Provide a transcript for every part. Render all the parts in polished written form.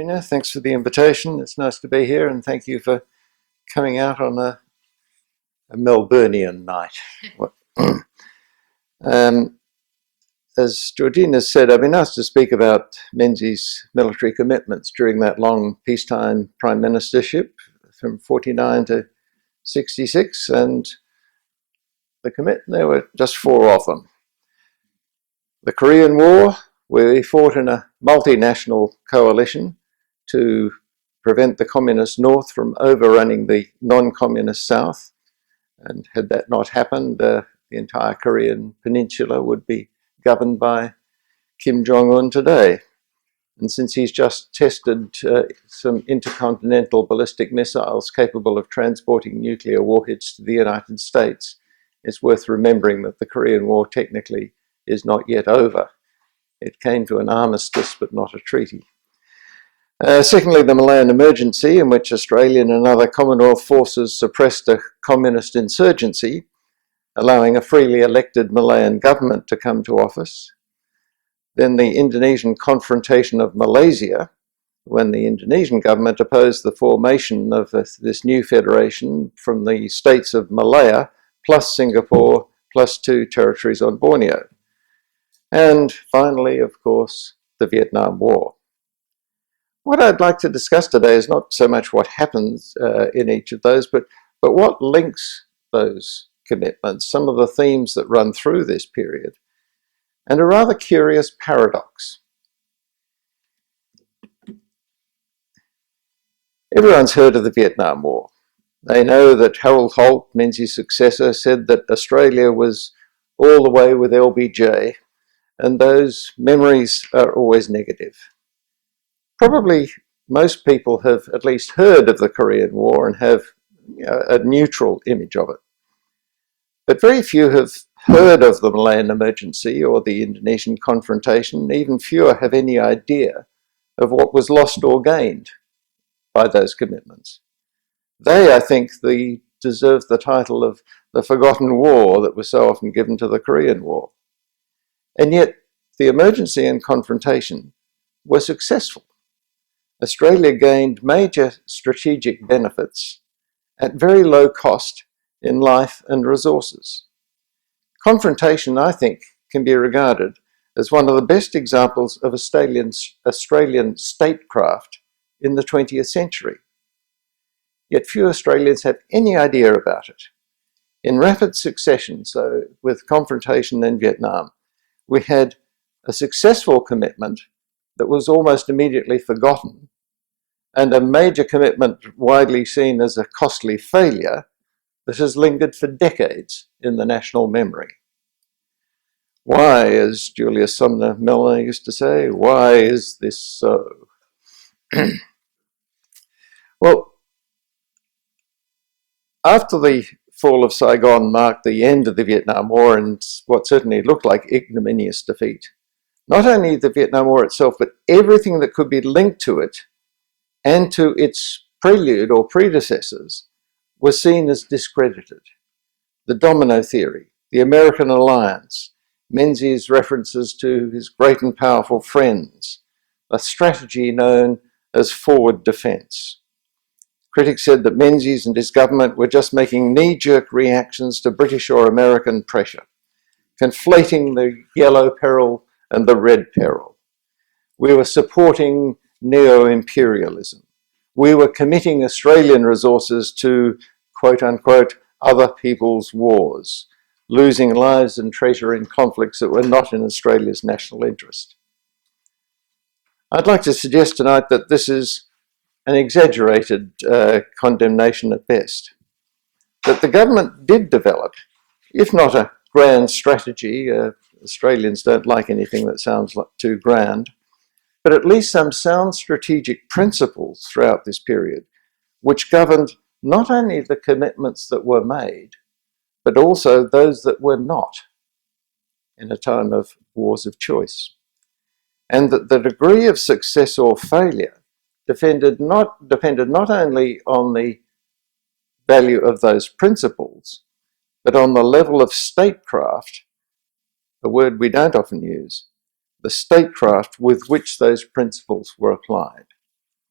Georgina. Thanks for the invitation. It's nice to be here, and thank you for coming out on a Melburnian night. As Georgina said, I've been asked to speak about Menzies' military commitments during that long peacetime prime ministership from 49 to 66, and there were just four of them. The Korean War, where he fought in a multinational coalition to prevent the communist North from overrunning the non-communist South. And had that not happened, the entire Korean peninsula would be governed by Kim Jong-un today. And since he's just tested some intercontinental ballistic missiles capable of transporting nuclear warheads to the United States, it's worth remembering that the Korean War technically is not yet over. It came to an armistice, but not a treaty. Secondly, the Malayan emergency, in which Australian and other Commonwealth forces suppressed a communist insurgency, allowing a freely elected Malayan government to come to office. Then the Indonesian confrontation of Malaysia, when the Indonesian government opposed the formation of this new federation from the states of Malaya, plus Singapore, plus 2 territories on Borneo. And finally, of course, the Vietnam War. What I'd like to discuss today is not so much what happens in each of those, but what links those commitments, some of the themes that run through this period, and a rather curious paradox. Everyone's heard of the Vietnam War. They know that Harold Holt, Menzies' successor, said that Australia was all the way with LBJ, and those memories are always negative. Probably most people have at least heard of the Korean War and have a neutral image of it. But very few have heard of the Malayan emergency or the Indonesian confrontation. Even fewer have any idea of what was lost or gained by those commitments. They, I think, deserve the title of the forgotten war that was so often given to the Korean War. And yet the emergency and confrontation were successful. Australia gained major strategic benefits at very low cost in life and resources. Confrontation, I think, can be regarded as one of the best examples of Australian statecraft in the 20th century. Yet few Australians have any idea about it. In rapid succession, so with confrontation in Vietnam, we had a successful commitment that was almost immediately forgotten, and a major commitment widely seen as a costly failure that has lingered for decades in the national memory. Why, as Julius Sumner Miller used to say, why is this so? Well, after the fall of Saigon marked the end of the Vietnam War and what certainly looked like ignominious defeat, not only the Vietnam War itself, but everything that could be linked to it and to its prelude or predecessors was seen as discredited. The domino theory, the American alliance, Menzies' references to his great and powerful friends, a strategy known as forward defense. Critics said that Menzies and his government were just making knee-jerk reactions to British or American pressure, conflating the yellow peril and the red peril. We were supporting neo-imperialism. We were committing Australian resources to, quote unquote, other people's wars, losing lives and treasure in conflicts that were not in Australia's national interest. I'd like to suggest tonight that this is an exaggerated condemnation at best. That the government did develop, if not a grand strategy, Australians don't like anything that sounds too grand, but at least some sound strategic principles throughout this period, which governed not only the commitments that were made, but also those that were not in a time of wars of choice. And that the degree of success or failure depended not only on the value of those principles, but on the level of statecraft, a word we don't often use, the statecraft with which those principles were applied.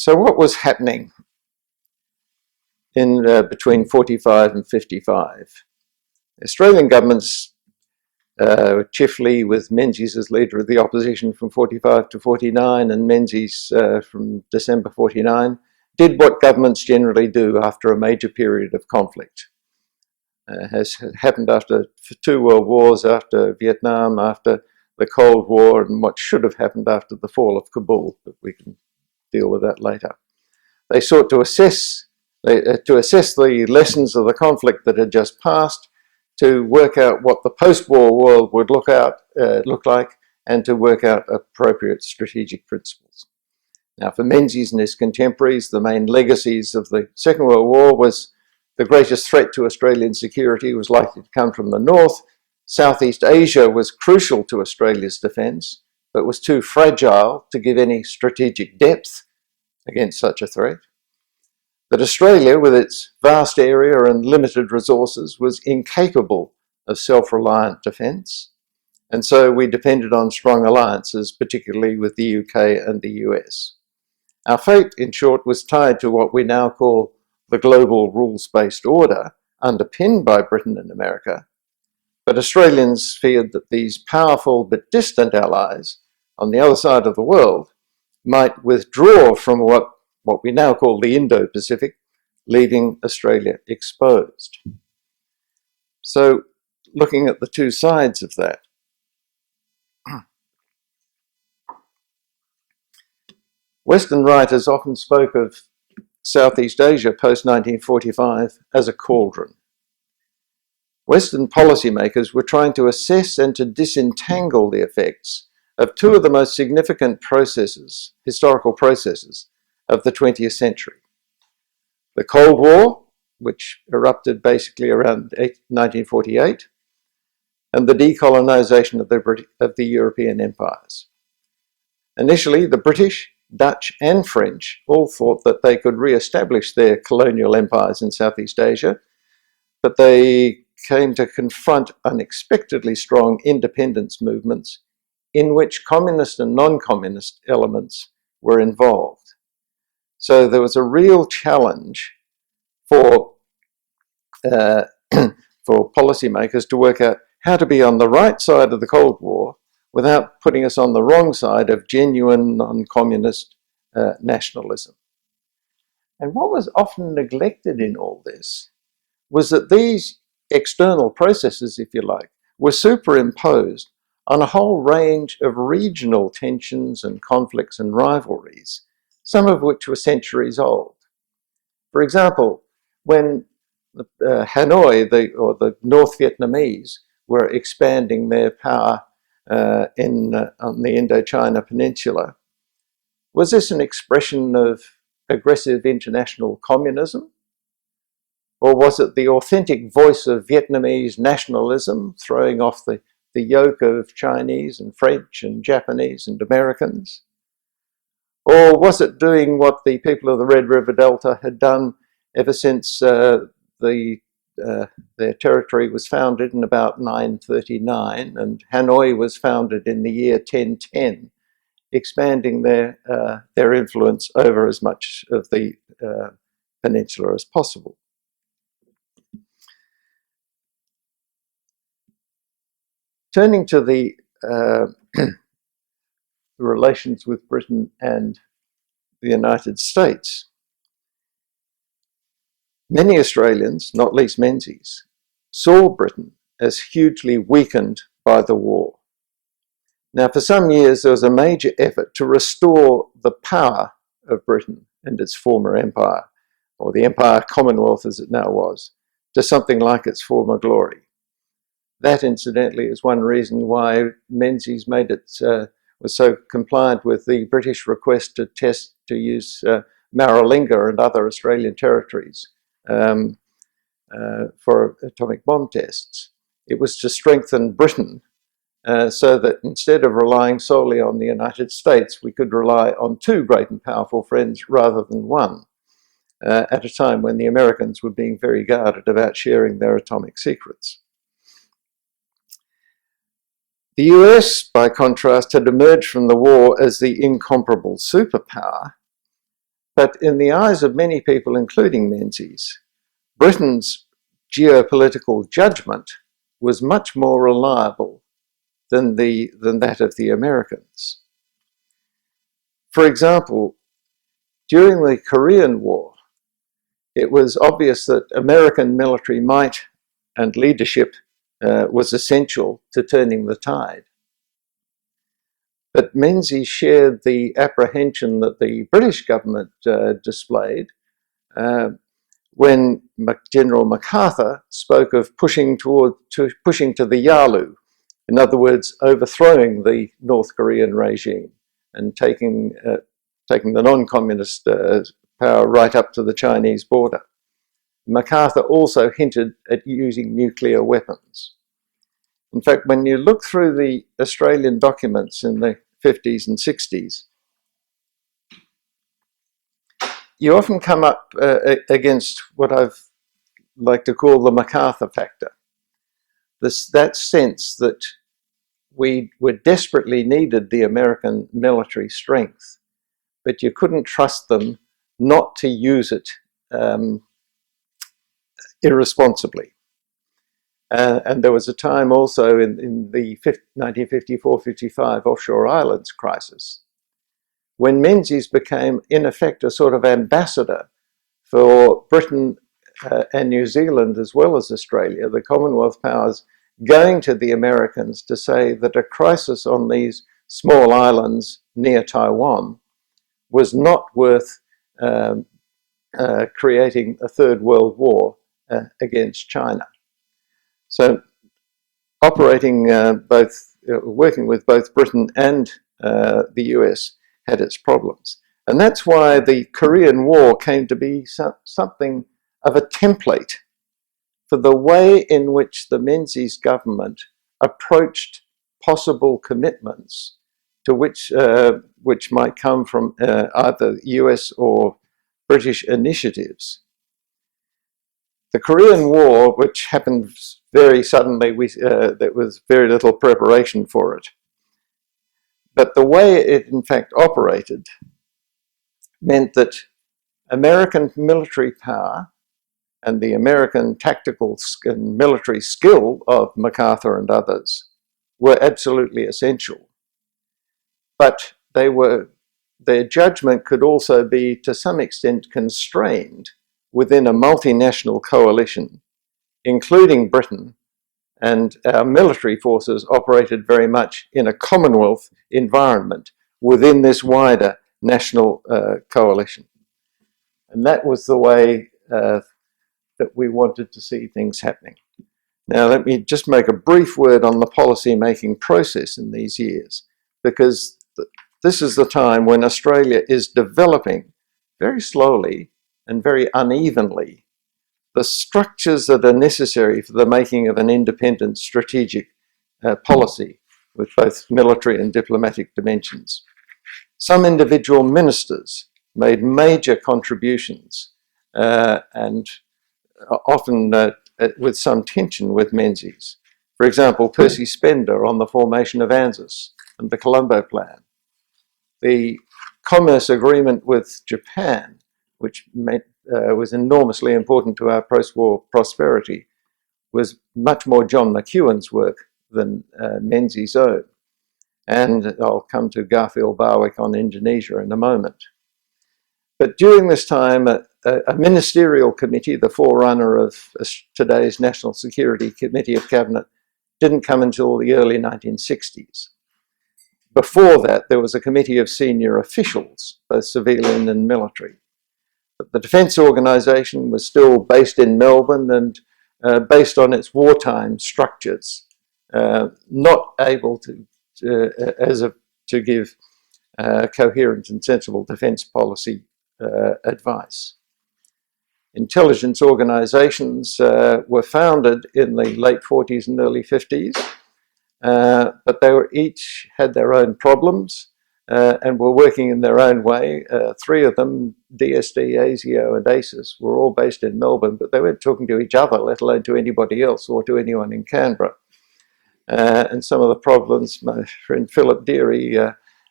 So what was happening in between 45 and 55? Australian governments, chiefly with Menzies as leader of the opposition from 45 to 49 and Menzies from December 49, did what governments generally do after a major period of conflict. Has happened after 2 world wars, after Vietnam, after the Cold War, and what should have happened after the fall of Kabul, but we can deal with that later. They sought to assess the lessons of the conflict that had just passed, to work out what the post-war world would look like, and to work out appropriate strategic principles. Now, for Menzies and his contemporaries, the main legacies of the Second World War was the greatest threat to Australian security was likely to come from the north. Southeast Asia was crucial to Australia's defence, but was too fragile to give any strategic depth against such a threat. That Australia, with its vast area and limited resources, was incapable of self-reliant defence, and so we depended on strong alliances, particularly with the UK and the US. Our fate, in short, was tied to what we now call the global rules-based order, underpinned by Britain and America, but Australians feared that these powerful but distant allies on the other side of the world might withdraw from what we now call the Indo-Pacific, leaving Australia exposed. So, looking at the two sides of that, Western writers often spoke of Southeast Asia post-1945 as a cauldron. Western policymakers were trying to assess and to disentangle the effects of two of the most significant processes, historical processes, of the 20th century. The Cold War, which erupted basically around 1948, and the decolonisation of the European empires. Initially, the British, Dutch and French all thought that they could re-establish their colonial empires in Southeast Asia, but they came to confront unexpectedly strong independence movements in which communist and non-communist elements were involved. So there was a real challenge for for policymakers to work out how to be on the right side of the Cold War without putting us on the wrong side of genuine non-communist nationalism. And what was often neglected in all this was that these external processes, if you like, were superimposed on a whole range of regional tensions and conflicts and rivalries, some of which were centuries old. For example, when Hanoi, the North Vietnamese, were expanding their power on the Indochina Peninsula, was this an expression of aggressive international communism? Or was it the authentic voice of Vietnamese nationalism throwing off the yoke of Chinese and French and Japanese and Americans? Or was it doing what the people of the Red River Delta had done ever since their territory was founded in about 939 and Hanoi was founded in the year 1010, expanding their influence over as much of the peninsula as possible? Turning to the relations with Britain and the United States, many Australians, not least Menzies, saw Britain as hugely weakened by the war. Now, for some years, there was a major effort to restore the power of Britain and its former empire, or the Empire Commonwealth as it now was, to something like its former glory. That, incidentally, is one reason why Menzies was so compliant with the British request to use Maralinga and other Australian territories for atomic bomb tests. It was to strengthen Britain so that instead of relying solely on the United States, we could rely on two great and powerful friends rather than one, at a time when the Americans were being very guarded about sharing their atomic secrets. The US, by contrast, had emerged from the war as the incomparable superpower, But in the eyes of many people, including Menzies, Britain's geopolitical judgment was much more reliable than that of the Americans. For example, during the Korean War, it was obvious that American military might and leadership was essential to turning the tide. But Menzies shared the apprehension that the British government displayed when General MacArthur spoke of pushing to the Yalu, in other words, overthrowing the North Korean regime and taking the non-communist power right up to the Chinese border. MacArthur also hinted at using nuclear weapons. In fact, when you look through the Australian documents in the 50s and 60s, you often come up against what I've like to call the MacArthur factor. That sense that we desperately needed the American military strength, but you couldn't trust them not to use it irresponsibly. And there was a time also in the 1954-55 offshore islands crisis when Menzies became, in effect, a sort of ambassador for Britain and New Zealand, as well as Australia, the Commonwealth powers, going to the Americans to say that a crisis on these small islands near Taiwan was not worth creating a third world war against China. So operating working with both Britain and the US had its problems. And that's why the Korean War came to be something of a template for the way in which the Menzies government approached possible commitments to which might come from either US or British initiatives. The Korean War, which happened very suddenly, there was very little preparation for it. But the way it in fact operated meant that American military power and the American tactical and military skill of MacArthur and others were absolutely essential. But their judgment could also be to some extent constrained within a multinational coalition, including Britain, and our military forces operated very much in a Commonwealth environment within this wider national coalition. And that was the way that we wanted to see things happening. Now, let me just make a brief word on the policy-making process in these years, because this is the time when Australia is developing very slowly and very unevenly the structures that are necessary for the making of an independent strategic policy with both military and diplomatic dimensions. Some individual ministers made major contributions and often with some tension with Menzies. For example, Percy Spender on the formation of ANZUS and the Colombo Plan. The commerce agreement with Japan, which was enormously important to our post-war prosperity, was much more John McEwen's work than Menzies' own. And I'll come to Garfield Barwick on Indonesia in a moment. But during this time, a ministerial committee, the forerunner of today's National Security Committee of Cabinet, didn't come until the early 1960s. Before that, there was a committee of senior officials, both civilian and military. But the Defence Organisation was still based in Melbourne and based on its wartime structures, not able to give coherent and sensible defence policy advice. Intelligence organisations were founded in the late 40s and early 50s, but they each had their own problems and were working in their own way. Three of them, DSD, ASIO and ACIS, were all based in Melbourne, but they weren't talking to each other, let alone to anybody else or to anyone in Canberra. And some of the problems, my friend Philip Deary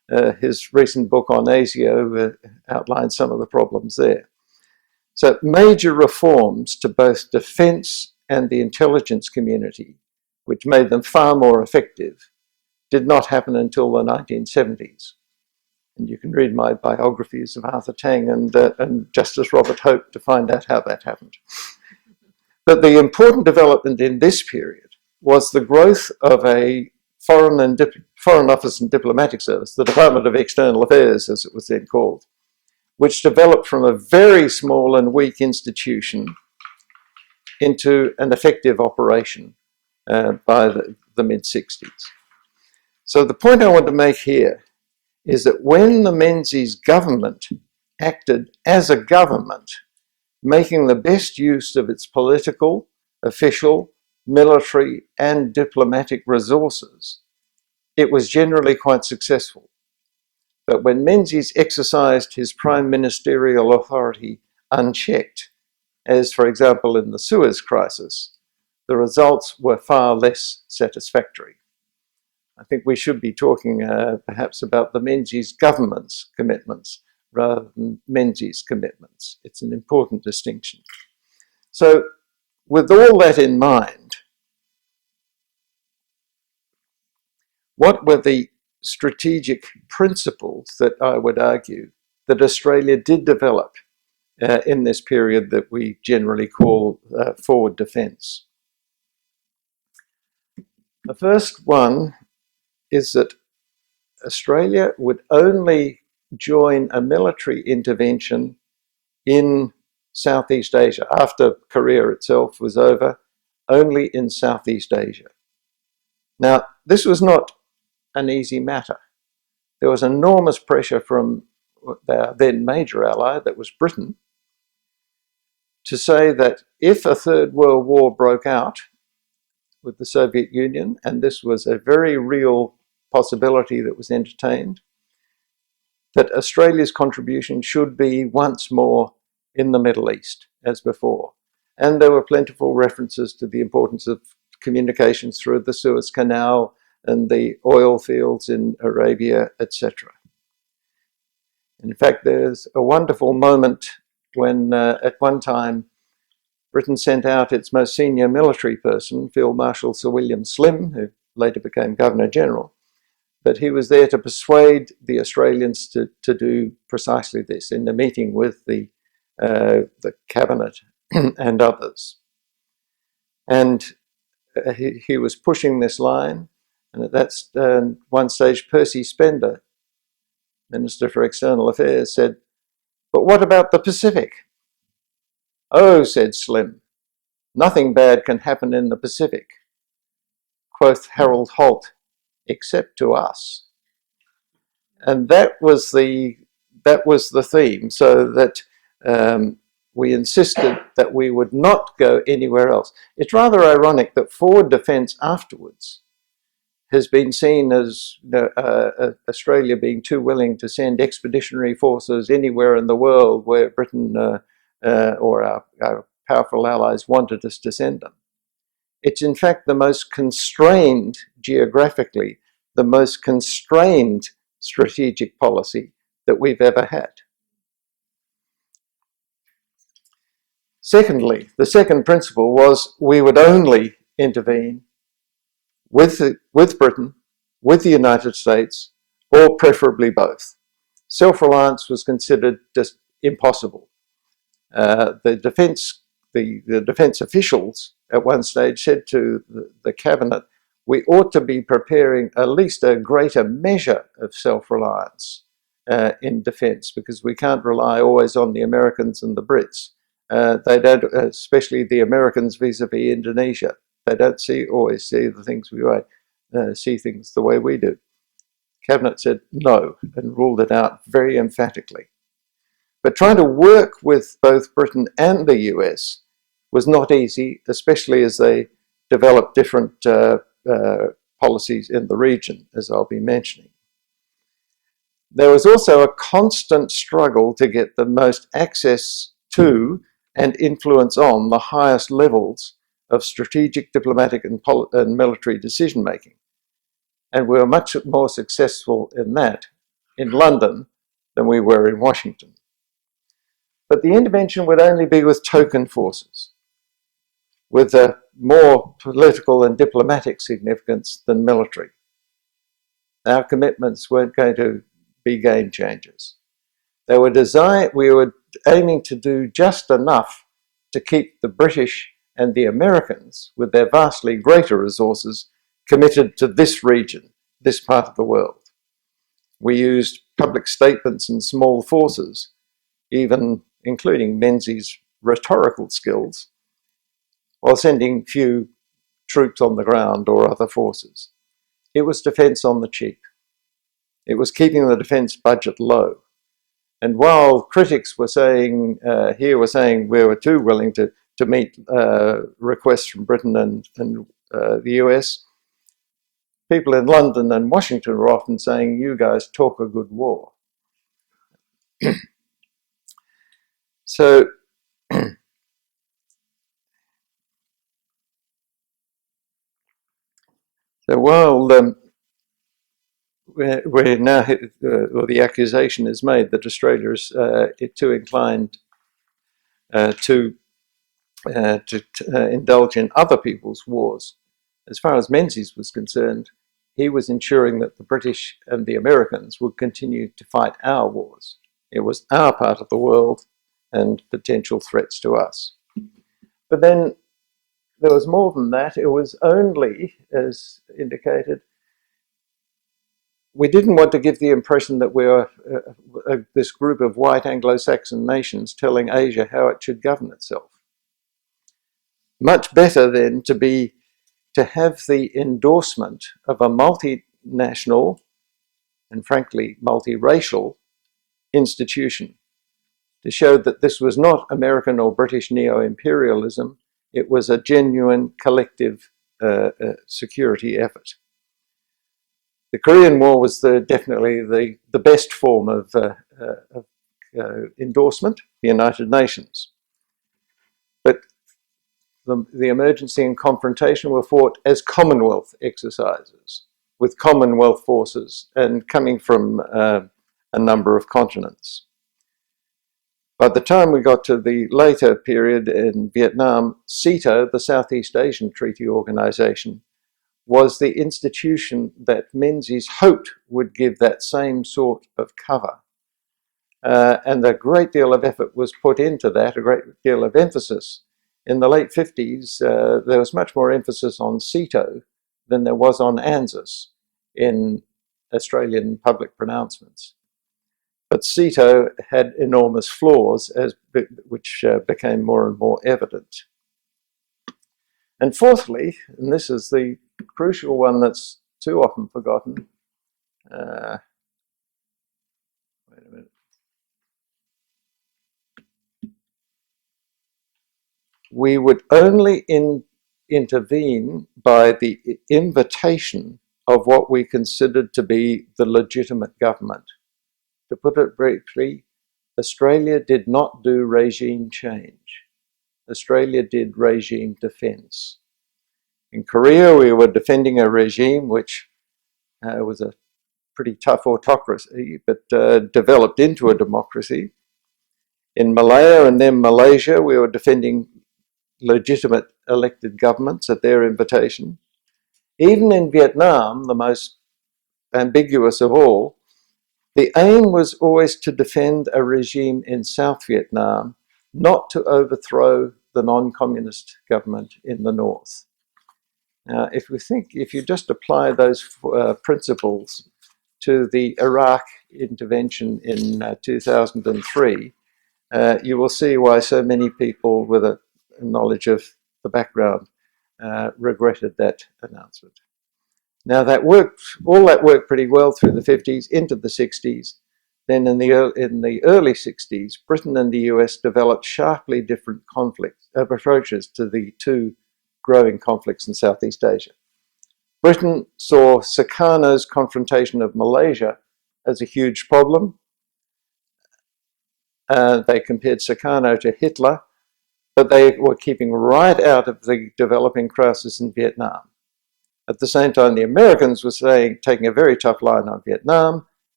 his recent book on ASIO outlines some of the problems there. So major reforms to both defence and the intelligence community, which made them far more effective, did not happen until the 1970s. And you can read my biographies of Arthur Tang and Justice Robert Hope to find out how that happened. But the important development in this period was the growth of a Foreign Office and Diplomatic Service, the Department of External Affairs, as it was then called, which developed from a very small and weak institution into an effective operation by the mid-60s. So the point I want to make here is that when the Menzies government acted as a government, making the best use of its political, official, military, and diplomatic resources, it was generally quite successful. But when Menzies exercised his prime ministerial authority unchecked, as for example in the Suez crisis, the results were far less satisfactory. I think we should be talking perhaps about the Menzies government's commitments rather than Menzies' commitments. It's an important distinction. So with all that in mind, what were the strategic principles that I would argue that Australia did develop in this period that we generally call forward defence? The first one is that Australia would only join a military intervention in Southeast Asia after Korea itself was over, only in Southeast Asia. Now, this was not an easy matter. There was enormous pressure from their then major ally, that was Britain, to say that if a Third World War broke out with the Soviet Union, and this was a very real possibility that was entertained, that Australia's contribution should be once more in the Middle East, as before. And there were plentiful references to the importance of communications through the Suez Canal and the oil fields in Arabia, etc. In fact, there's a wonderful moment when at one time Britain sent out its most senior military person, Field Marshal Sir William Slim, who later became Governor General, but he was there to persuade the Australians to do precisely this in the meeting with the cabinet and others. And he was pushing this line, and at that one stage, Percy Spender, Minister for External Affairs, said, "But what about the Pacific?" "Oh," said Slim, "nothing bad can happen in the Pacific." Quoth Harold Holt, "Except to us." And that was the theme, so that we insisted that we would not go anywhere else. It's rather ironic that forward defence afterwards has been seen as Australia being too willing to send expeditionary forces anywhere in the world where Britain or our powerful allies wanted us to send them. It's in fact the most constrained geographically, the most constrained strategic policy that we've ever had. Secondly, the second principle was we would only intervene with Britain, with the United States, or preferably both. Self-reliance was considered just impossible. The defence officials at one stage said to the cabinet, we ought to be preparing at least a greater measure of self-reliance in defence, because we can't rely always on the Americans and the Brits. They don't, especially the Americans vis-a-vis Indonesia. They don't always see the things we see things the way we do. Cabinet said no and ruled it out very emphatically. But trying to work with both Britain and the US was not easy, especially as they developed different policies in the region, as I'll be mentioning. There was also a constant struggle to get the most access to and influence on the highest levels of strategic, diplomatic, and military decision-making. And we were much more successful in that in London than we were in Washington. But the intervention would only be with token forces, with a more political and diplomatic significance than military. Our commitments weren't going to be game changers. They were designed, we were aiming to do just enough to keep the British and the Americans, with their vastly greater resources, committed to this region, this part of the world. We used public statements and small forces, even including Menzies' rhetorical skills, while sending few troops on the ground or other forces. It was defence on the cheap. It was keeping the defence budget low. And while critics were saying, we were too willing to meet requests from Britain and the US, people in London and Washington were often saying, you guys talk a good war. So while we're now, or the accusation is made that Australia is too inclined to indulge in other people's wars, as far as Menzies was concerned, he was ensuring that the British and the Americans would continue to fight our wars. It was our part of the world and potential threats to us. But then there was more than that. It was only, as indicated, we didn't want to give the impression that we were this group of white Anglo-Saxon nations telling Asia how it should govern itself. Much better then to have the endorsement of a multinational and frankly multiracial institution to show that this was not American or British neo-imperialism, it was a genuine collective security effort. The Korean War was definitely the best form of endorsement, the United Nations. But the emergency and confrontation were fought as Commonwealth exercises, with Commonwealth forces and coming from a number of continents. By the time we got to the later period in Vietnam, SEATO, the Southeast Asian Treaty Organization, was the institution that Menzies hoped would give that same sort of cover. And a great deal of effort was put into that, a great deal of emphasis. In the late 50s, there was much more emphasis on SEATO than there was on ANZUS in Australian public pronouncements. But SEATO had enormous flaws, which became more and more evident. And fourthly, and this is the crucial one that's too often forgotten, wait a minute. We would only intervene by the invitation of what we considered to be the legitimate government. To put it briefly, Australia did not do regime change. Australia did regime defence. In Korea, we were defending a regime which was a pretty tough autocracy, but developed into a democracy. In Malaya and then Malaysia, we were defending legitimate elected governments at their invitation. Even in Vietnam, the most ambiguous of all, the aim was always to defend a regime in South Vietnam, not to overthrow the non-communist government in the north. Now, if you just apply those principles to the Iraq intervention in 2003, you will see why so many people with a knowledge of the background regretted that announcement. Now all that worked pretty well through the 50s into the 60s. Then in the early 60s, Britain and the US developed sharply different approaches to the two growing conflicts in Southeast Asia. Britain saw Sukarno's confrontation of Malaysia as a huge problem. They compared Sukarno to Hitler, but they were keeping right out of the developing crisis in Vietnam. At the same time, the Americans were taking a very tough line on Vietnam,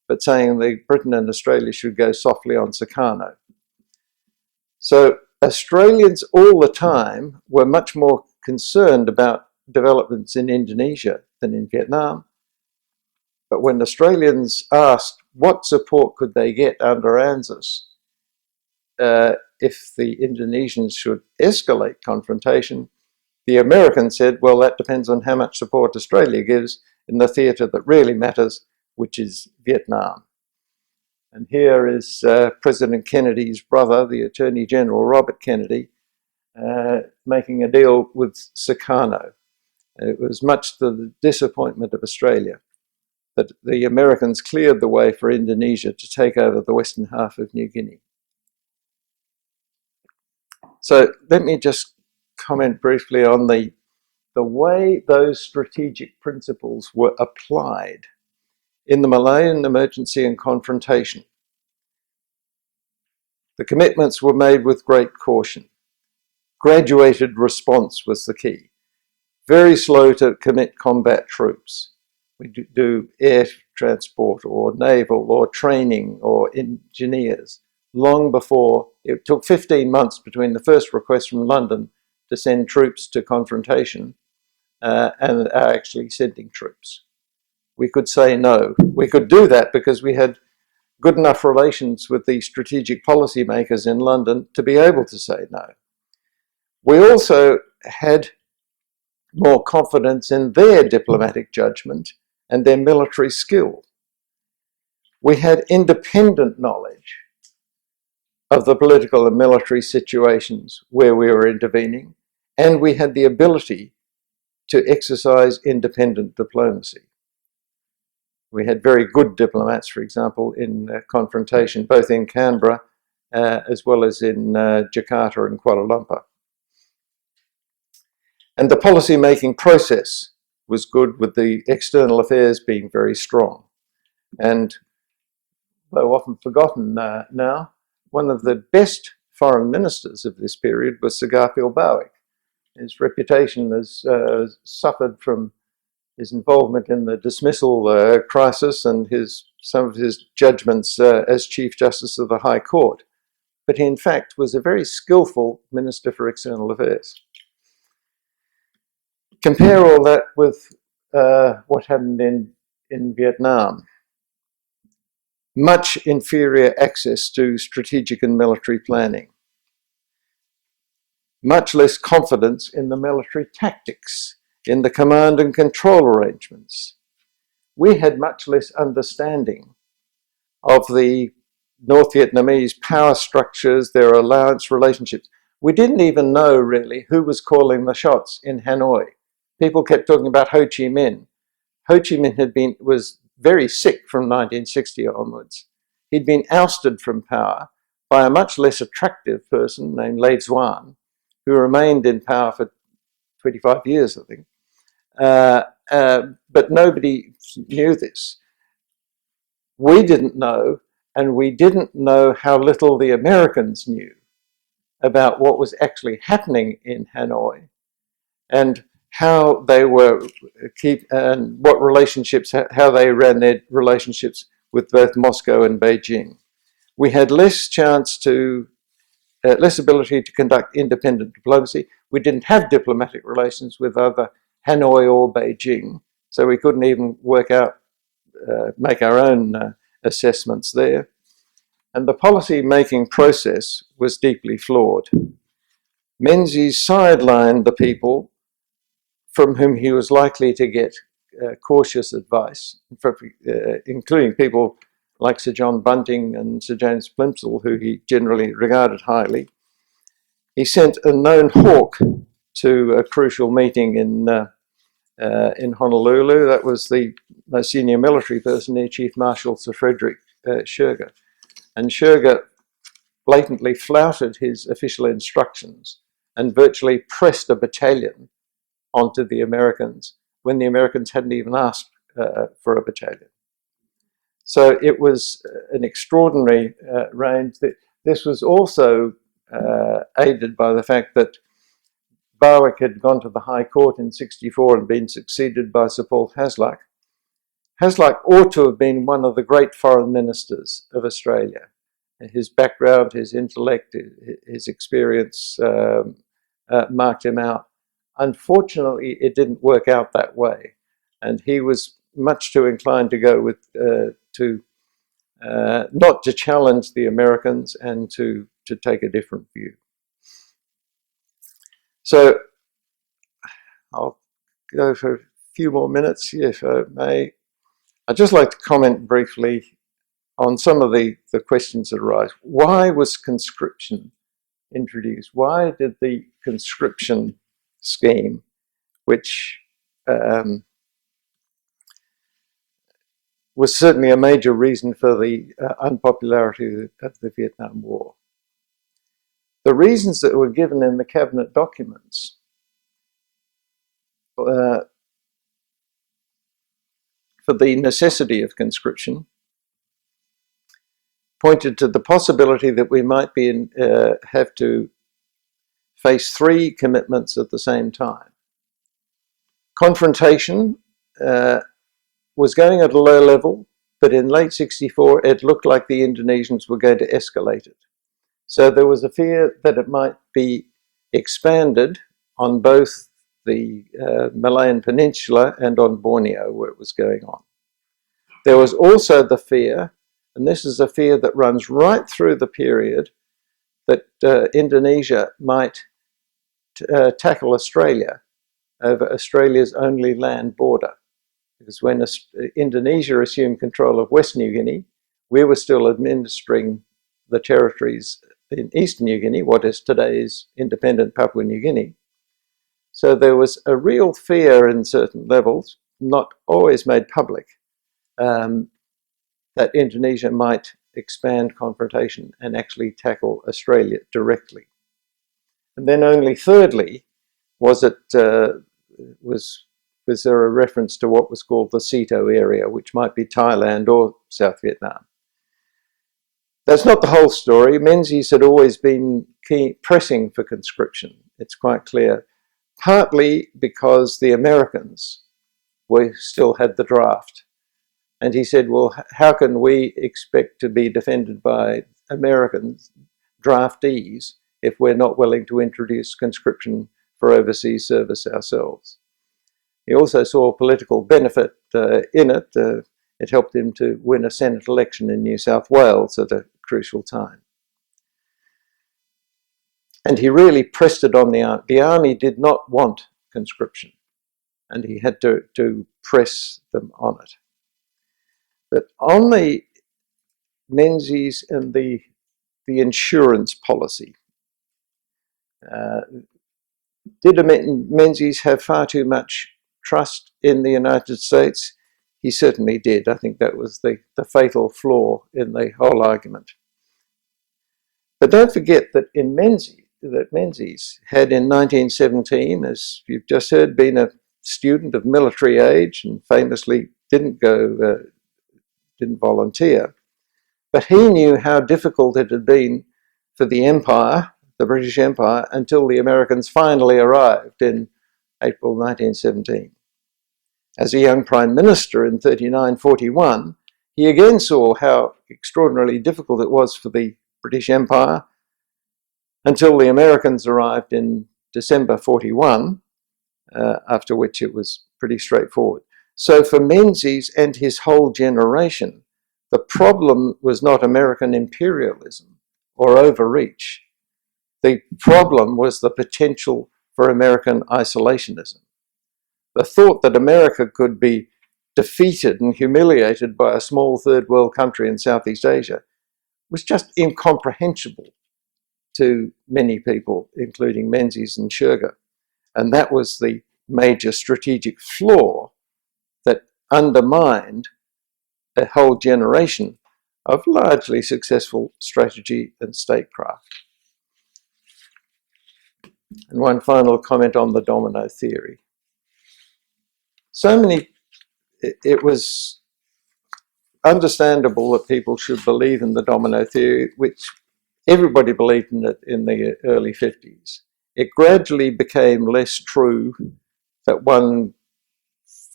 but saying that Britain and Australia should go softly on Sukarno. So Australians all the time were much more concerned about developments in Indonesia than in Vietnam. But when Australians asked what support could they get under ANZUS if the Indonesians should escalate confrontation, the Americans said, well, that depends on how much support Australia gives in the theatre that really matters, which is Vietnam. And here is President Kennedy's brother, the Attorney General, Robert Kennedy, making a deal with Sukarno. It was much to the disappointment of Australia that the Americans cleared the way for Indonesia to take over the western half of New Guinea. So let me just comment briefly on the way those strategic principles were applied in the Malayan emergency and confrontation. The commitments were made with great caution. Graduated response was the key. Very slow to commit combat troops. We do air transport or naval or training or engineers. Long before, it took 15 months between the first request from London to send troops to confrontation and actually sending troops. We could say no. We could do that because we had good enough relations with the strategic policymakers in London to be able to say no. We also had more confidence in their diplomatic judgment and their military skill. We had independent knowledge of the political and military situations where we were intervening, and we had the ability to exercise independent diplomacy. We had very good diplomats, for example, in confrontation, both in Canberra as well as in Jakarta and Kuala Lumpur. And the policy-making process was good, with the external affairs being very strong. And though often forgotten now, one of the best foreign ministers of this period was Sir Garfield Barwick. His reputation has suffered from his involvement in the dismissal crisis and some of his judgments as Chief Justice of the High Court. But he in fact was a very skillful Minister for External Affairs. Compare all that with what happened in Vietnam. Much inferior access to strategic and military planning. Much less confidence in the military tactics, in the command and control arrangements. We had much less understanding of the North Vietnamese power structures, their alliance relationships. We didn't even know really who was calling the shots in Hanoi. People kept talking about Ho Chi Minh. Ho Chi Minh was very sick from 1960 onwards. He'd been ousted from power by a much less attractive person named Le Duan, who remained in power for 25 years, I think. But nobody knew this. We didn't know, and we didn't know how little the Americans knew about what was actually happening in Hanoi and how they were and what relationships, how they ran their relationships with both Moscow and Beijing. We had less ability to conduct independent diplomacy. We didn't have diplomatic relations with either Hanoi or Beijing, so we couldn't even work out, make our own assessments there. And the policy-making process was deeply flawed. Menzies sidelined the people from whom he was likely to get cautious advice, including people like Sir John Bunting and Sir James Plimsoll, who he generally regarded highly. He sent a known hawk to a crucial meeting in Honolulu. That was the most senior military person there, Chief Marshal Sir Frederick Sherger. And Sherger blatantly flouted his official instructions and virtually pressed a battalion onto the Americans when the Americans hadn't even asked for a battalion. So it was an extraordinary range. This was also aided by the fact that Barwick had gone to the High Court in '64 and been succeeded by Sir Paul Hasluck. ought to have been one of the great foreign ministers of Australia. His background, his intellect, his experience marked him out. Unfortunately, it didn't work out that way, and he was much too inclined to go with not to challenge the Americans and to take a different view. So I'll go for a few more minutes, if I may. I'd just like to comment briefly on some of the questions that arise. Why was conscription introduced? Why did the conscription scheme, which was certainly a major reason for the unpopularity of the Vietnam War? The reasons that were given in the cabinet documents for the necessity of conscription pointed to the possibility that we might have to face 3 commitments at the same time. Confrontation was going at a low level, but in late '64 it looked like the Indonesians were going to escalate it. So there was a fear that it might be expanded on both the Malayan Peninsula and on Borneo, where it was going on. There was also the fear, and this is a fear that runs right through the period, that Indonesia might tackle Australia over Australia's only land border. Because when Indonesia assumed control of West New Guinea, we were still administering the territories in East New Guinea, what is today's independent Papua New Guinea. So there was a real fear in certain levels, not always made public, that Indonesia might expand confrontation and actually tackle Australia directly. And then only thirdly, was there a reference to what was called the Sito area, which might be Thailand or South Vietnam. That's not the whole story. Menzies had always been pressing for conscription, it's quite clear, partly because the Americans still had the draft. And he said, well, how can we expect to be defended by American draftees if we're not willing to introduce conscription for overseas service ourselves? He also saw political benefit in it. It helped him to win a Senate election in New South Wales at a crucial time. And he really pressed it on the army. The army did not want conscription, and he had to press them on it. But on the Menzies and the insurance policy, did Menzies have far too much trust in the United States? He certainly did. I think that was the fatal flaw in the whole argument. But don't forget that Menzies had in 1917, as you've just heard, been a student of military age and famously didn't volunteer. But he knew how difficult it had been for the Empire, the British Empire, until the Americans finally arrived in April 1917. As a young Prime Minister in 39-41, he again saw how extraordinarily difficult it was for the British Empire until the Americans arrived in December 41, after which it was pretty straightforward. So for Menzies and his whole generation, the problem was not American imperialism or overreach. The problem was the potential for American isolationism. The thought that America could be defeated and humiliated by a small third world country in Southeast Asia was just incomprehensible to many people, including Menzies and Sherger. And that was the major strategic flaw that undermined a whole generation of largely successful strategy and statecraft. And one final comment on the domino theory. It was understandable that people should believe in the domino theory, which everybody believed in it in the early 50s. It gradually became less true that one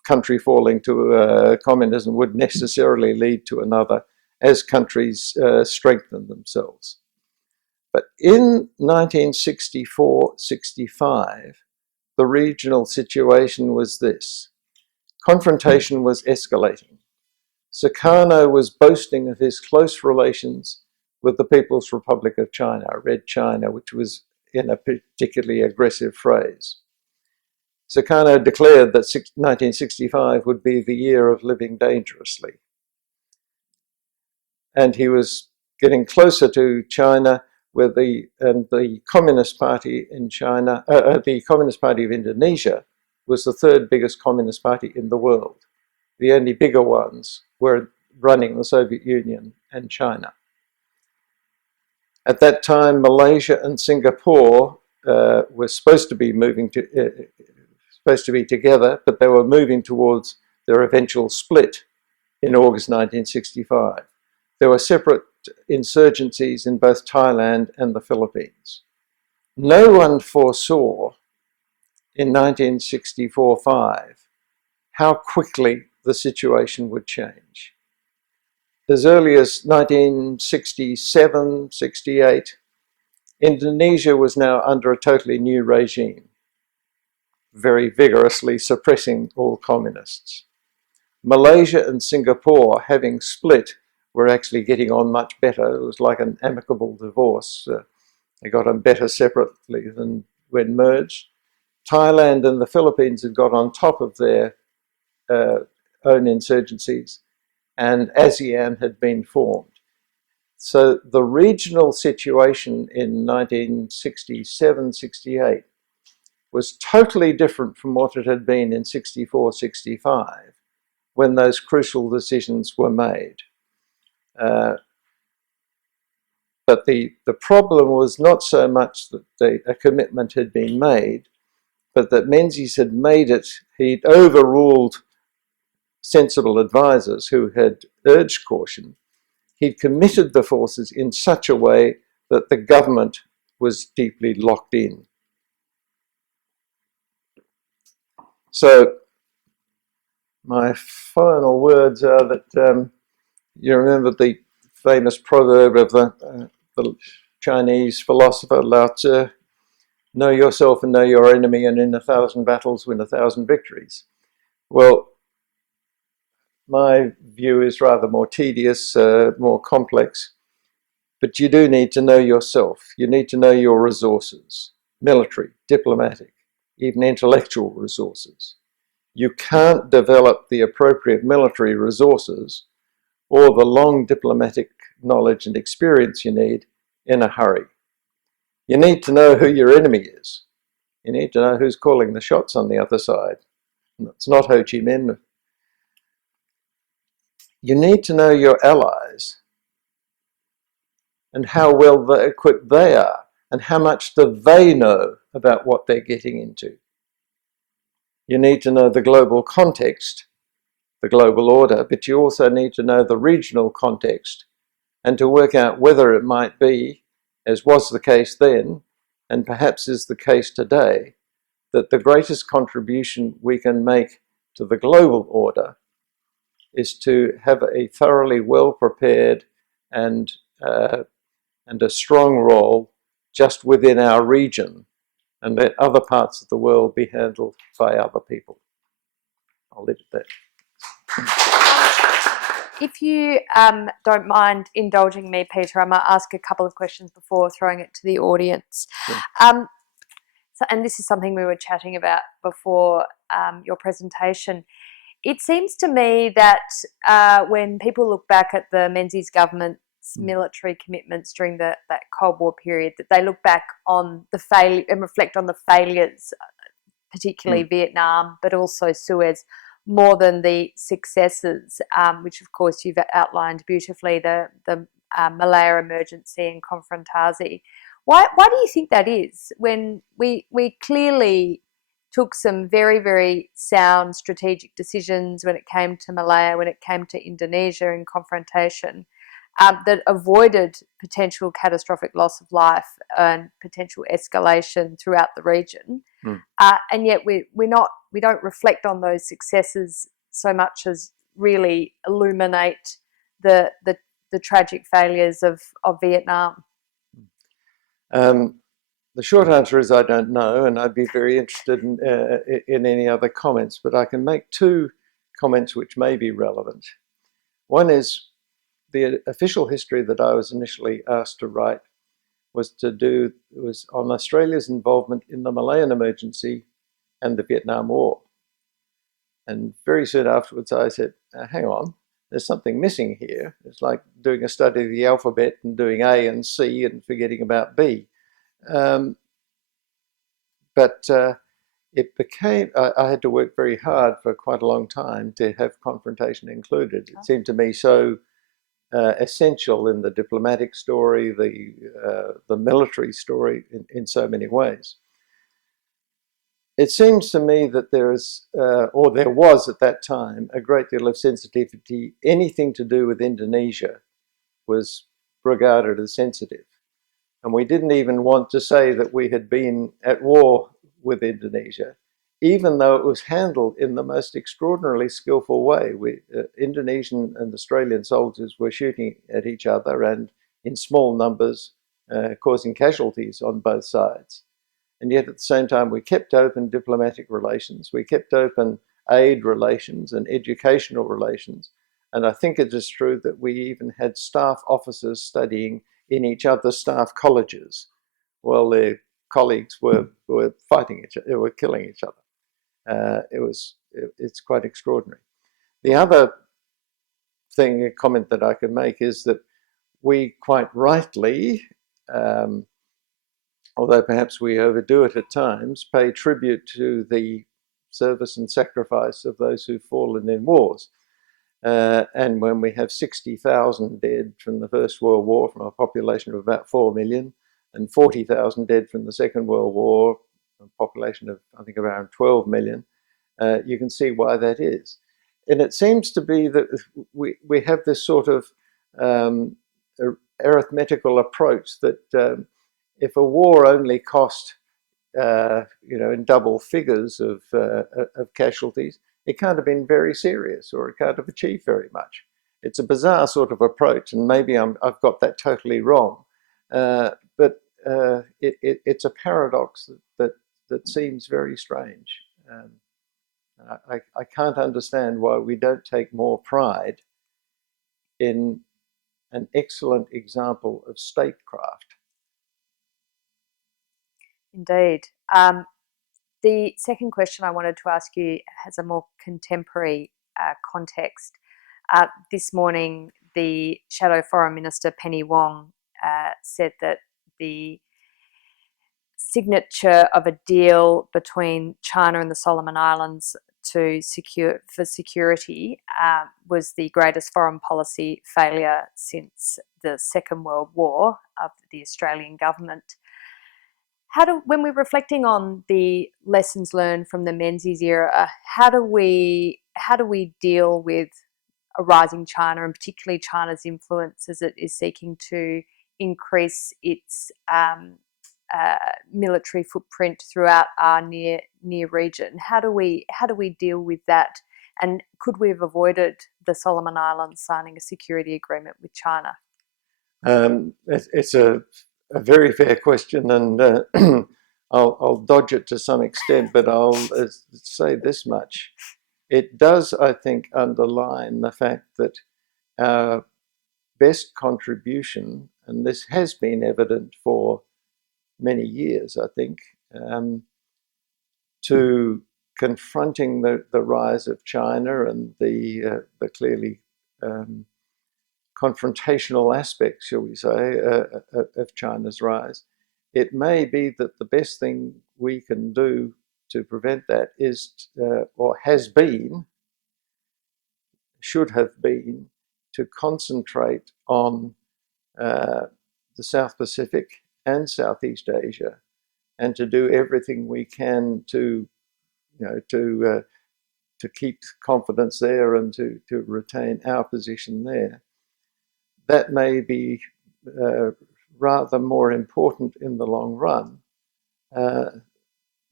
country falling to communism would necessarily lead to another as countries strengthen themselves. But in 1964-65, the regional situation was this. Confrontation was escalating. Sukarno was boasting of his close relations with the People's Republic of China, Red China, which was in a particularly aggressive phrase. Sukarno declared that 1965 would be the year of living dangerously. And he was getting closer to China, where the Communist Party in China, the Communist Party of Indonesia was the third biggest communist party in the world. The only bigger ones were running the Soviet Union and China. At that time, Malaysia and Singapore were supposed to be together, but they were moving towards their eventual split in August 1965. There were separate insurgencies in both Thailand and the Philippines. No one foresaw in 1964-5 how quickly the situation would change. As early as 1967-68, Indonesia was now under a totally new regime, very vigorously suppressing all communists. Malaysia and Singapore, having split, were actually getting on much better. It was like an amicable divorce. They got on better separately than when merged. Thailand and the Philippines had got on top of their own insurgencies, and ASEAN had been formed. So the regional situation in 1967-68 was totally different from what it had been in 64-65 when those crucial decisions were made. But the problem was not so much that a commitment had been made, but that Menzies had made it. He'd overruled sensible advisors who had urged caution. He'd committed the forces in such a way that the government was deeply locked in. So my final words are that you remember the famous proverb of the Chinese philosopher Lao Tzu, know yourself and know your enemy, and in 1,000 battles win 1,000 victories. Well, my view is rather more tedious, more complex, but you do need to know yourself. You need to know your resources, military, diplomatic, even intellectual resources. You can't develop the appropriate military resources or the long diplomatic knowledge and experience you need in a hurry. You need to know who your enemy is. You need to know who's calling the shots on the other side. It's not Ho Chi Minh. You need to know your allies and how well equipped they are and how much do they know about what they're getting into. You need to know the global context, the global order, but you also need to know the regional context and to work out whether it might be, as was the case then, and perhaps is the case today, that the greatest contribution we can make to the global order is to have a thoroughly well-prepared and a strong role just within our region, and let other parts of the world be handled by other people. I'll leave it there. If you don't mind indulging me, Peter, I might ask a couple of questions before throwing it to the audience. Sure. And this is something we were chatting about before your presentation. It seems to me that when people look back at the Menzies government's military commitments during that Cold War period, that they look back on the failure and reflect on the failures, particularly Vietnam, but also Suez, more than the successes, which of course you've outlined beautifully, the Malaya emergency and Confrontasi. Why do you think that is, when we clearly took some very, very sound strategic decisions when it came to Malaya, when it came to Indonesia in confrontation, that avoided potential catastrophic loss of life and potential escalation throughout the region? Mm. And yet we don't reflect on those successes so much as really illuminate the tragic failures of Vietnam. The short answer is I don't know, and I'd be very interested in any other comments, but I can make two comments which may be relevant. One is the official history that I was initially asked to write was on Australia's involvement in the Malayan emergency and the Vietnam War. And very soon afterwards I said, hang on, there's something missing here. It's like doing a study of the alphabet and doing A and C and forgetting about B. But it became, I had to work very hard for quite a long time to have confrontation included. It seemed to me so essential in the diplomatic story, the military story in so many ways. It seems to me that there is, or there was at that time, a great deal of sensitivity. Anything to do with Indonesia was regarded as sensitive. And we didn't even want to say that we had been at war with Indonesia, even though it was handled in the most extraordinarily skillful way. Indonesian and Australian soldiers were shooting at each other and in small numbers, causing casualties on both sides. And yet at the same time, we kept open diplomatic relations, we kept open aid relations and educational relations. And I think it is true that we even had staff officers studying in each other's staff colleges while their colleagues were fighting each other, were killing each other. It's quite extraordinary. The other thing, a comment that I can make is that we quite rightly, although perhaps we overdo it at times, pay tribute to the service and sacrifice of those who've fallen in wars. And when we have 60,000 dead from the First World War from a population of about 4 million, and 40,000 dead from the Second World War, a population of, I think, around 12 million, you can see why that is. And it seems to be that we have this sort of arithmetical approach that if a war only cost, in double figures of casualties, it can't have been very serious, or it can't have achieved very much. It's a bizarre sort of approach, and maybe I've got that totally wrong. But it's a paradox that seems very strange. I can't understand why we don't take more pride in an excellent example of statecraft. Indeed. The second question I wanted to ask you has a more contemporary context. This morning, the Shadow Foreign Minister, Penny Wong, said that the signature of a deal between China and the Solomon Islands for security was the greatest foreign policy failure since the Second World War of the Australian government. When we're reflecting on the lessons learned from the Menzies era, how do we deal with a rising China, and particularly China's influence as it is seeking to increase its military footprint throughout our near region? How do we deal with that? And could we have avoided the Solomon Islands signing a security agreement with China? It's a very fair question, and I'll dodge it to some extent, but I'll say this much. It does, I think, underline the fact that our best contribution, and this has been evident for many years, I think, to confronting the rise of China and the clearly confrontational aspects, shall we say, of China's rise. It may be that the best thing we can do to prevent that is, or has been, should have been, to concentrate on the South Pacific and Southeast Asia, and to do everything we can to keep confidence there and to retain our position there. That may be rather more important in the long run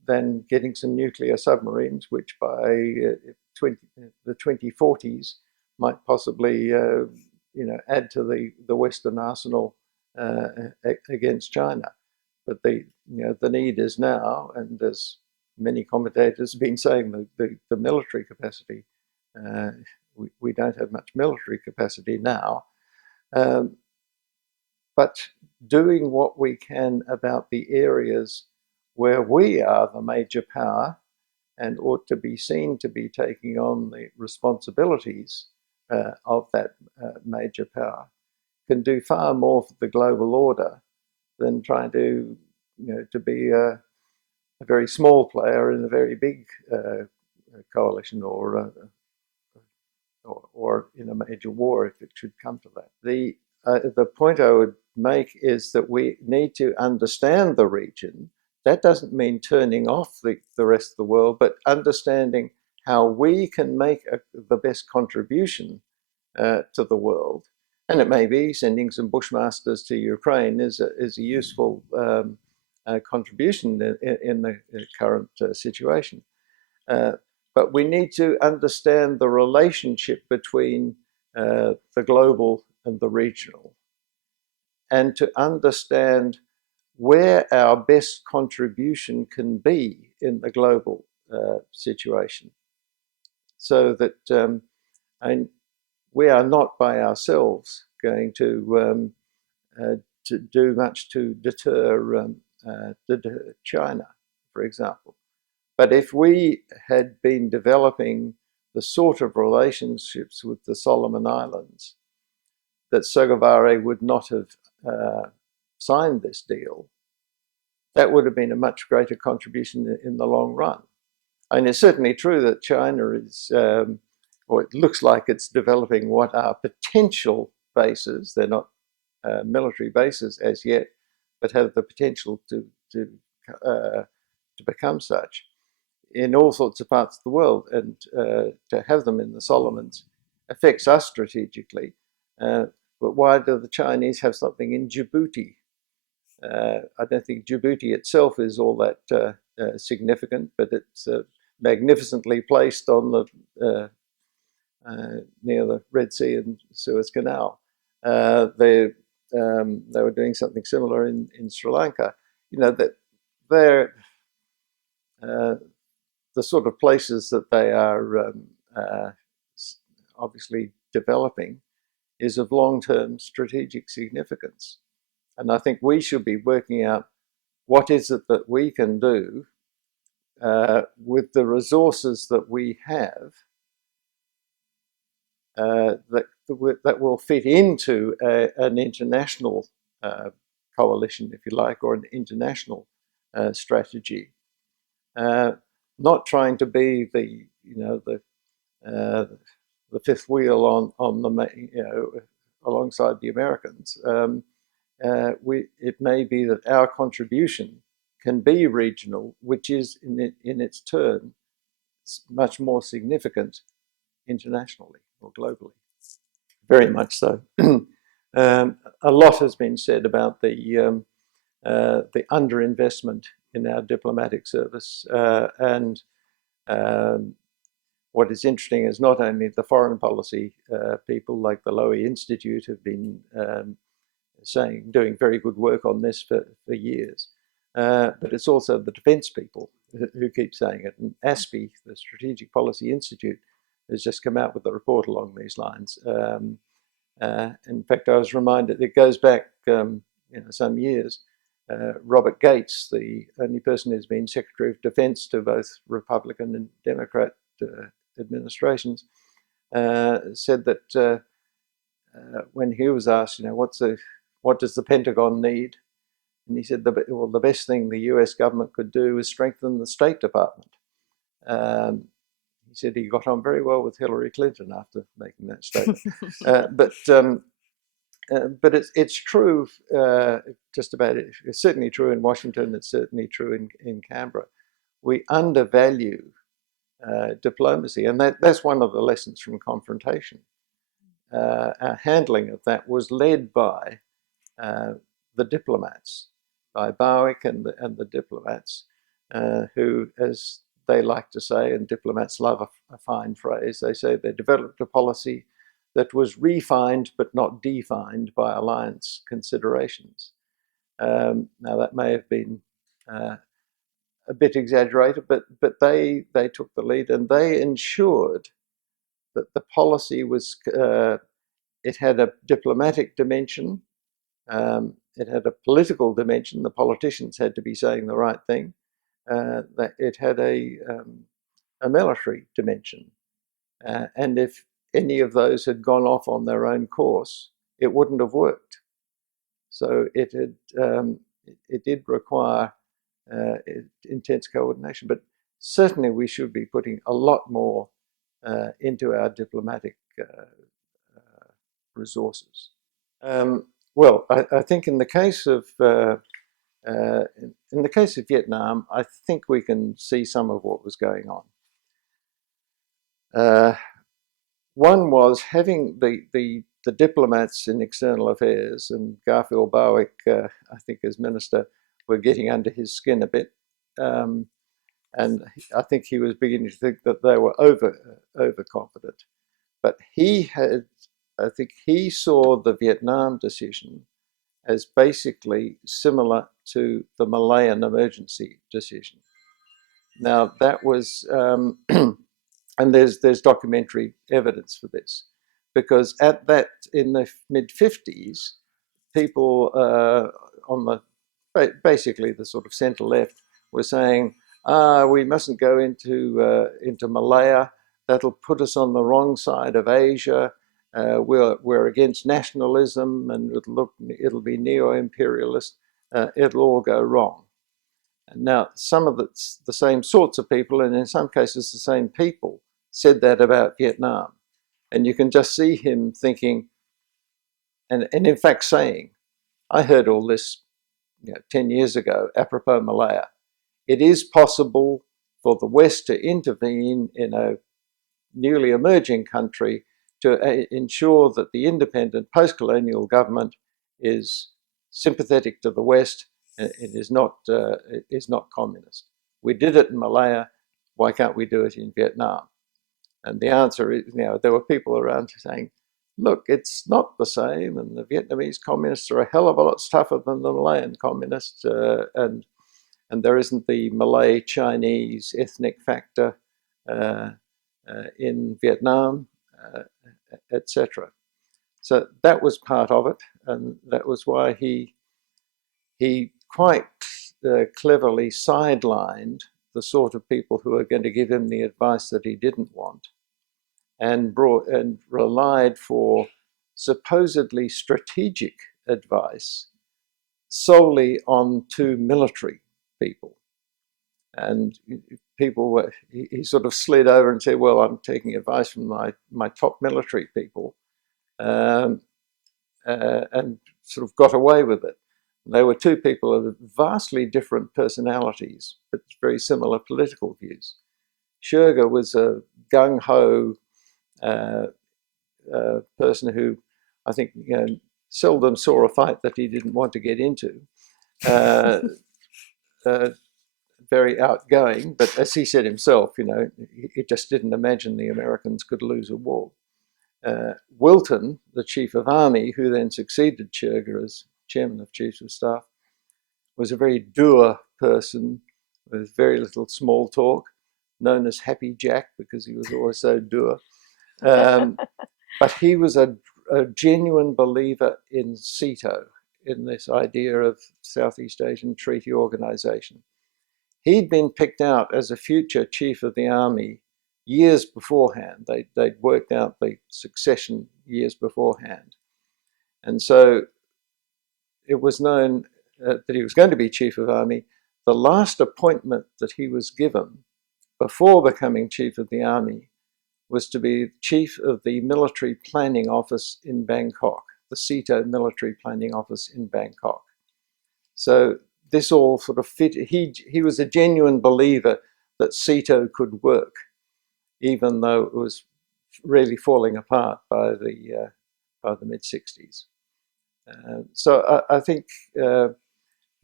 than getting some nuclear submarines, which by the 2040s might possibly add to the Western arsenal against China. But the need is now, and as many commentators have been saying, the military capacity. We don't have much military capacity now, but doing what we can about the areas where we are the major power and ought to be seen to be taking on the responsibilities of that major power can do far more for the global order than trying to be a very small player in a very big coalition or in a major war if it should come to that. The point I would make is that we need to understand the region. That doesn't mean turning off the rest of the world, but understanding how we can make the best contribution to the world. And it may be sending some Bushmasters to Ukraine is a useful contribution in the current situation. But we need to understand the relationship between the global and the regional, and to understand where our best contribution can be in the global situation, so that we are not by ourselves going to do much to deter China, for example. But if we had been developing the sort of relationships with the Solomon Islands, that Sogavare would not have signed this deal, that would have been a much greater contribution in the long run. And it's certainly true that China is, or it looks like it's developing what are potential bases. They're not military bases as yet, but have the potential to become such in all sorts of parts of the world. And to have them in the Solomons affects us strategically. But why do the Chinese have something in Djibouti? I don't think Djibouti itself is all that significant, but it's magnificently placed on the near the Red Sea and Suez Canal. They were doing something similar in Sri Lanka. That they're the sort of places that they are obviously developing is of long-term strategic significance. And I think we should be working out what is it that we can do with the resources that we have that will fit into an international coalition, if you like, or an international strategy. Not trying to be the fifth wheel on the alongside the Americans. It may be that our contribution can be regional, which is in its turn much more significant internationally or globally. Very much so. A lot has been said about the underinvestment in our diplomatic service, and what is interesting is not only the foreign policy people like the Lowy Institute have been doing very good work on this for years, but it's also the defence people who keep saying it. And ASPI, the Strategic Policy Institute, has just come out with a report along these lines. In fact, I was reminded, it goes back some years. Robert Gates, the only person who's been Secretary of Defense to both Republican and Democrat administrations, said that when he was asked, what does the Pentagon need? And he said, the best thing the US government could do is strengthen the State Department. He said he got on very well with Hillary Clinton after making that statement. But it's true just about it. It's certainly true in Washington. It's certainly true in Canberra. We undervalue diplomacy, and that's one of the lessons from confrontation. Our handling of that was led by the diplomats, by Barwick and the diplomats, who, as they like to say, and diplomats love a fine phrase, they say they developed a policy that was refined but not defined by alliance considerations. Now that may have been a bit exaggerated, but they took the lead, and they ensured that the policy was, it had a diplomatic dimension, it had a political dimension, the politicians had to be saying the right thing, that it had a military dimension. And if any of those had gone off on their own course, it wouldn't have worked. So it did require intense coordination, but certainly we should be putting a lot more into our diplomatic resources. Well, I think in the case of Vietnam, I think we can see some of what was going on. One was having the diplomats in external affairs, and Garfield Barwick, I think as minister, were getting under his skin a bit. And I think he was beginning to think that they were overconfident. But I think he saw the Vietnam decision as basically similar to the Malayan emergency decision. Now that was, and there's documentary evidence for this, because in the mid-50s, people on basically the sort of centre left were saying, we mustn't go into Malaya. That'll put us on the wrong side of Asia. We're against nationalism, and it'll be neo-imperialist. It'll all go wrong. And now, some of the same sorts of people, and in some cases the same people, said that about Vietnam. And you can just see him thinking, and in fact saying, I heard all this 10 years ago, apropos Malaya. It is possible for the West to intervene in a newly emerging country to ensure that the independent post-colonial government is sympathetic to the West and is not communist. We did it in Malaya. Why can't we do it in Vietnam? And the answer is, there were people around saying, look, it's not the same, and the Vietnamese communists are a hell of a lot tougher than the Malayan communists, and there isn't the Malay-Chinese ethnic factor in Vietnam, etc. So that was part of it, and that was why he quite cleverly sidelined the sort of people who were going to give him the advice that he didn't want, and relied for supposedly strategic advice solely on two military people. And people he sort of slid over and said, well, I'm taking advice from my top military people, and sort of got away with it. They were two people of vastly different personalities, but very similar political views. Sherger was a gung-ho person who, I think, seldom saw a fight that he didn't want to get into. Very outgoing, but as he said himself, he just didn't imagine the Americans could lose a war. Wilton, the Chief of Army, who then succeeded Sherger as Chairman of Chiefs of Staff, was a very dour person with very little small talk, known as Happy Jack because he was always so dour. But he was a genuine believer in SEATO, in this idea of Southeast Asian Treaty Organization. He'd been picked out as a future Chief of the Army years beforehand. They'd worked out the succession years beforehand. And so it was known that he was going to be Chief of Army. The last appointment that he was given before becoming Chief of the Army was to be Chief of the Military Planning Office in Bangkok, the SEATO Military Planning Office in Bangkok. So this all sort of fit. He was a genuine believer that SEATO could work, even though it was really falling apart by the mid-60s. So I think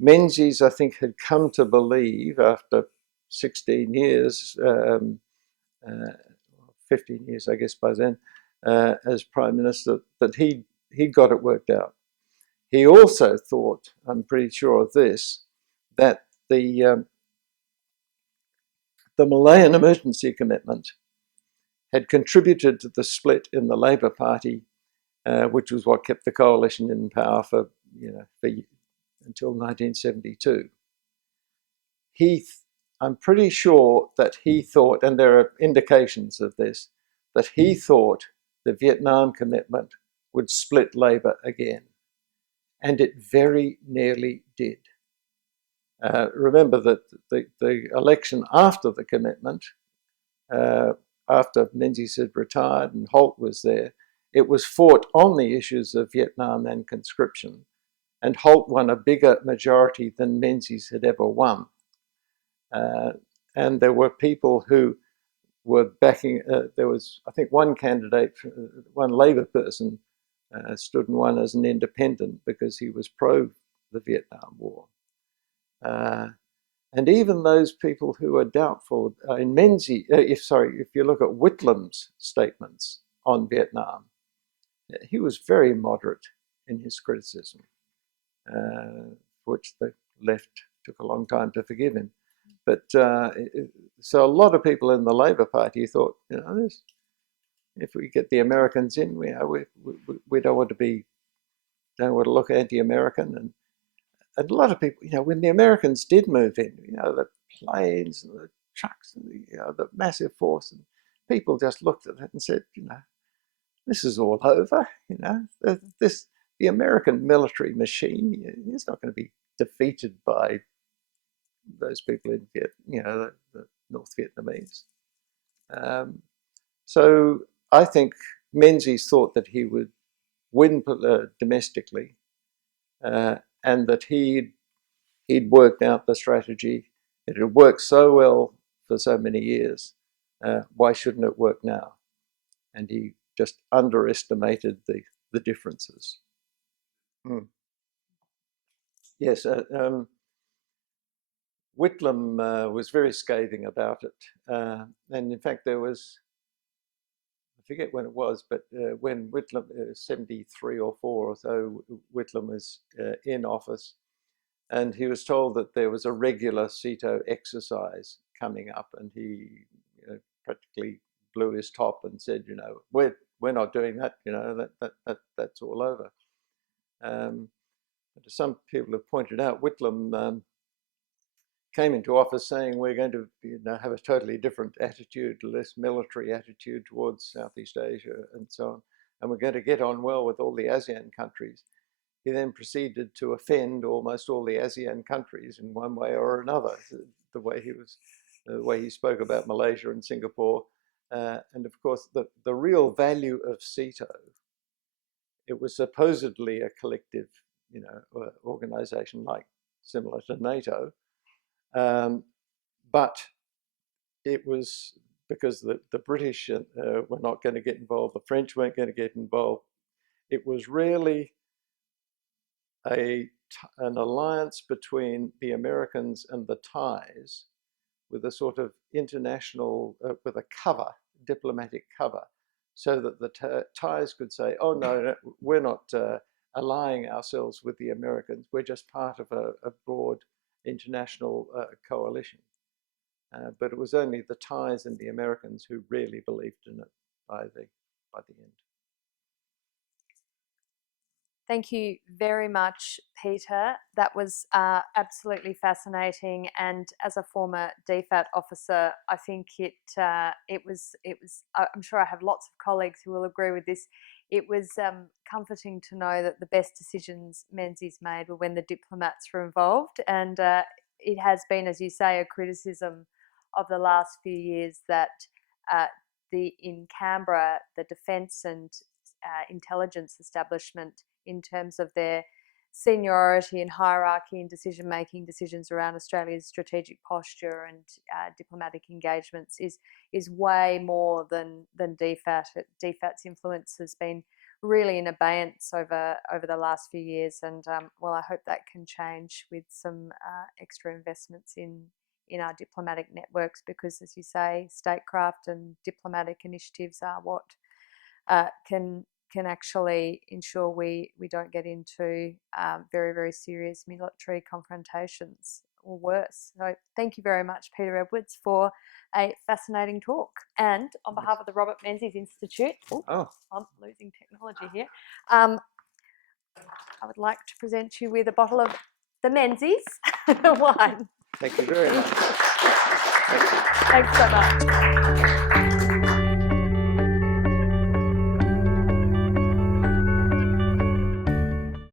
Menzies, I think, had come to believe after 16 years, 15 years, I guess, by then, as Prime Minister, that he'd got it worked out. He also thought, I'm pretty sure of this, that the Malayan emergency commitment had contributed to the split in the Labor Party, which was what kept the coalition in power for until 1972. I'm pretty sure that he thought, and there are indications of this, that he thought the Vietnam commitment would split Labor again, and it very nearly did. Remember that the election after the commitment, after Menzies had retired and Holt was there, it was fought on the issues of Vietnam and conscription, and Holt won a bigger majority than Menzies had ever won. And there were people who were backing, there was, I think, one candidate, one Labor person stood and won as an independent because he was pro the Vietnam War. And even those people who are doubtful, in Menzies, if you look at Whitlam's statements on Vietnam, he was very moderate in his criticism, which the left took a long time to forgive him. But so a lot of people in the Labor Party thought, if we get the Americans in, we don't want to look anti-American, and a lot of people, when the Americans did move in, the planes and the trucks and the massive force, and people just looked at it and said, this is all over. The American military machine is not going to be defeated by those people in the North Vietnamese. So I think Menzies thought that he would win domestically, and that he'd worked out the strategy. It had worked so well for so many years. Why shouldn't it work now? And he just underestimated the differences. Yes, Whitlam was very scathing about it. And in fact, there was, I forget when it was, but when Whitlam, 73 or 4 or so, Whitlam was in office, and he was told that there was a regular CETO exercise coming up, and he practically blew his top and said, we're not doing that, that's all over. Some people have pointed out, Whitlam came into office saying we're going to have a totally different attitude, less military attitude towards Southeast Asia and so on, and we're going to get on well with all the ASEAN countries. He then proceeded to offend almost all the ASEAN countries in one way or another. The way he spoke about Malaysia and Singapore, and of course the real value of CETO. It was supposedly a collective, organization similar to NATO, but it was because the British were not going to get involved, the French weren't going to get involved. It was really an alliance between the Americans and the Thais, with a sort of international, with a cover, diplomatic cover, so that the Thais could say, oh no, we're not allying ourselves with the Americans, we're just part of a broad international coalition. But it was only the Thais and the Americans who really believed in it by the end. Thank you very much, Peter. That was absolutely fascinating. And as a former DFAT officer, I think it was. I'm sure I have lots of colleagues who will agree with this. It was comforting to know that the best decisions Menzies made were when the diplomats were involved. And it has been, as you say, a criticism of the last few years that in Canberra, the defence and intelligence establishment, in terms of their seniority and hierarchy in decision-making, decisions around Australia's strategic posture and diplomatic engagements is way more than DFAT. DFAT's influence has been really in abeyance over the last few years, and well, I hope that can change with some extra investments in our diplomatic networks, because, as you say, statecraft and diplomatic initiatives are what can actually ensure we don't get into very, very serious military confrontations or worse. So thank you very much, Peter Edwards, for a fascinating talk. And on behalf of the Robert Menzies Institute, I'm losing technology here, I would like to present you with a bottle of the Menzies wine. Thank you very much. Thanks so much.